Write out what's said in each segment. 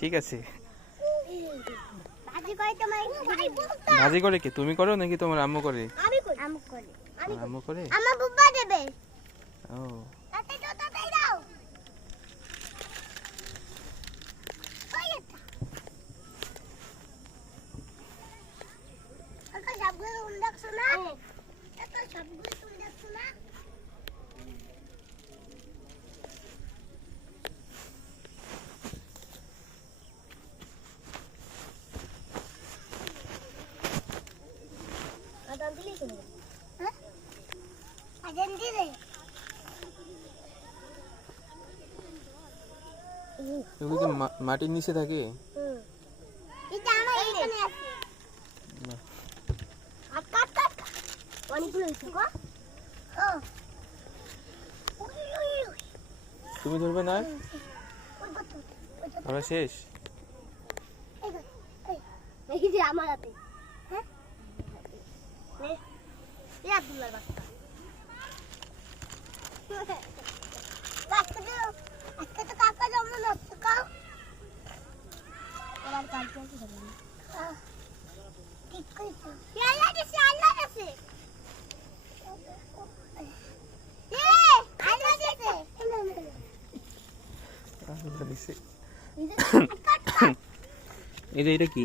ঠিক আছে। ভাজি করে কি তুমি করো নাকি তোমার আম্মু করে? আম্মু করে। আমার বুব্বা দেবে। ও তাতে তো তাতেই দাও। ওই এটা। এটা সবগুলো তুমি দেখছো না? এটা সবগুলো তুমি দেখছো না? আদান দিলি তুমি? হ্যাঁ? আদান দিলে? এগুলো কি মাটির নিচে থাকে? এটা আমার এখানে আছে। কাট কাট অনেকগুলো হয়েছে গো। তুমি ধরবে না? আমরা শেষ। এই যে আমার হাতে। হ্যাঁ? নে। ইয়া দুলার বাচ্চা। বাচ্চা দিও। আজকে তো কাকা জন্ম নষ্ট কাও। এবার কালকে কি হবে? ঠিক কইছো। আল্লাহ দিছে আল্লাহ দিছে। আল্লাহ দিছে। আল্লাহ দিছে। কাট কাট। এটা কি?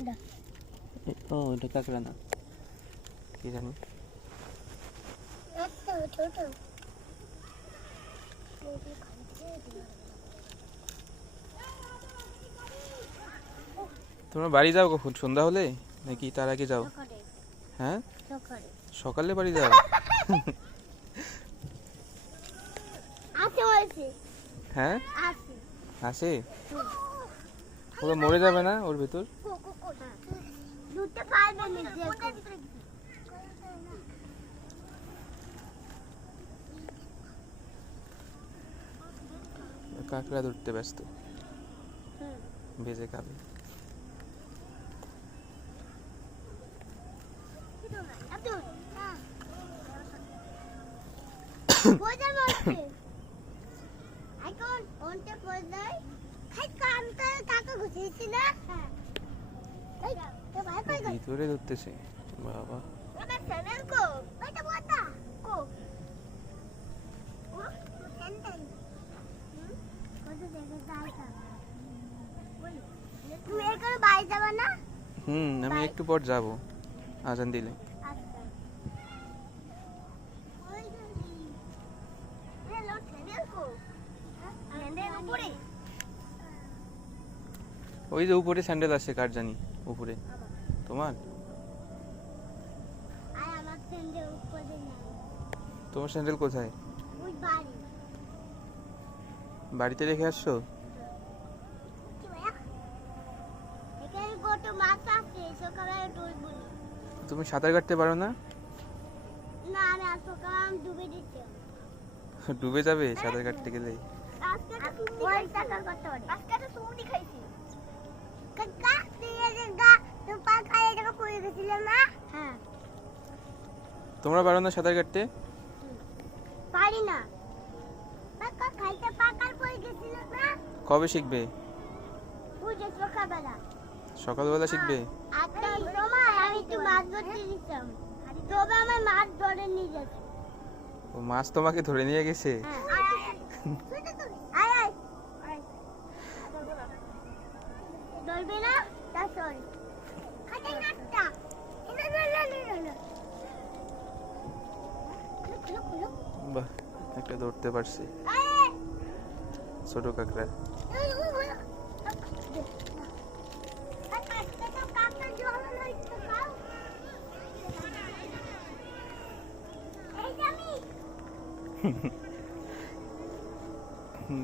এটা। ও এটা কাকড়া না। কি জানি? আচ্ছা ছোট। তোমরা বাড়ি যাও কখন? সন্ধ্যা হলে নাকি তার আগে যাও? সকালে। হ্যাঁ? সকালে। সকালে বাড়ি যাও? আছে বলছি। হ্যাঁ? আছে। আসে? ওরা মরে যাবে না ওর ভেতর? দুটো পারবে না যে। কাকড়া ধরতে ব্যস্ত। ভেজে খাবে। ভিতরে ধরতেছে বাবা। তুমি এখানে বাইরে যাবে না? আমি একটু পর যাব আজান দিলে। ওই যে উপরে স্যান্ডেল আছে, কার জানি উপরে। তোমার? তোমার স্যান্ডেল কোথায়? বাড়িতে রেখে আসছো? তুমি সাঁতার কাটতে পারো না? ডুবে যাবে সাঁতার কাটতে গেলে। তোমরা পারো না সাঁতার কাটতে? পারি না। খাইতে পাকার পরে গেছিল না? কবে শিখবে? সকালবেলা। সকালবেলা শিখবে? আটটার সময় আমি একটু মাছ ধরতে দিতাম, তবে আমার মাছ ধরে নিয়ে গেছে। ও মাছ তোমাকে ধরে নিয়ে গেছে? ধরবে না? বাহ, একটা ধরতে পারছি ছোট কাঁকড়া।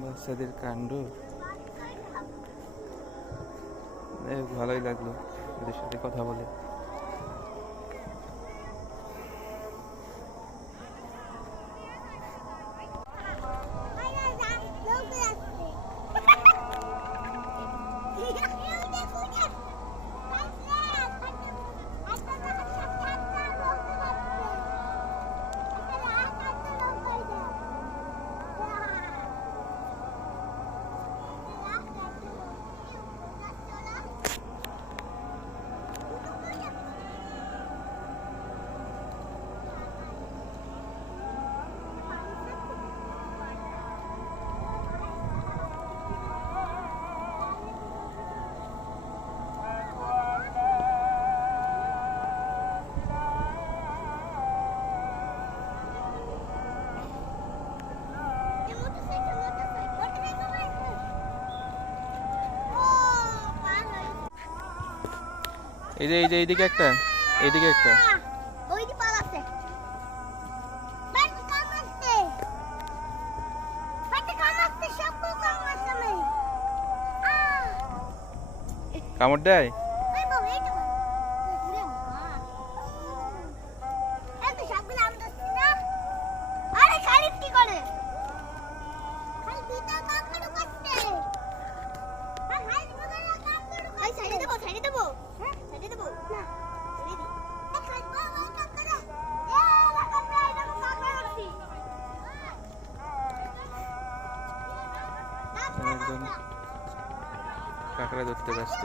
বাচ্চাদের কাণ্ড। ভালোই লাগলো এদের সাথে কথা বলে। এই যে এইদিকে একটা, এইদিকে একটা। ওই দি পালাচ্ছে। বাইরে কামাচ্ছে। বাইরে কামাচ্ছে, সব কামাচ্ছে আমি। কামড় দেয়? এই বাবা, এই তো। ওরে মা। এত সবগুলো আমি ধরছি না। আরে খালিদ কি করে? খালিদ ভিতর কামড় করছে। আর খালিদ ভিতরে কামড় করছে। এই সাইডে দেবো, সাইডে দেবো। হ্যাঁ, সাইডে দেবো। না। সাইডে দি। এই খালিদ বাবা ওই কামড়ে। এ কামড়ে এটা তো কামড়ে রাখছি। একজন কাঁকড়া ধরতে ব্যস্ত।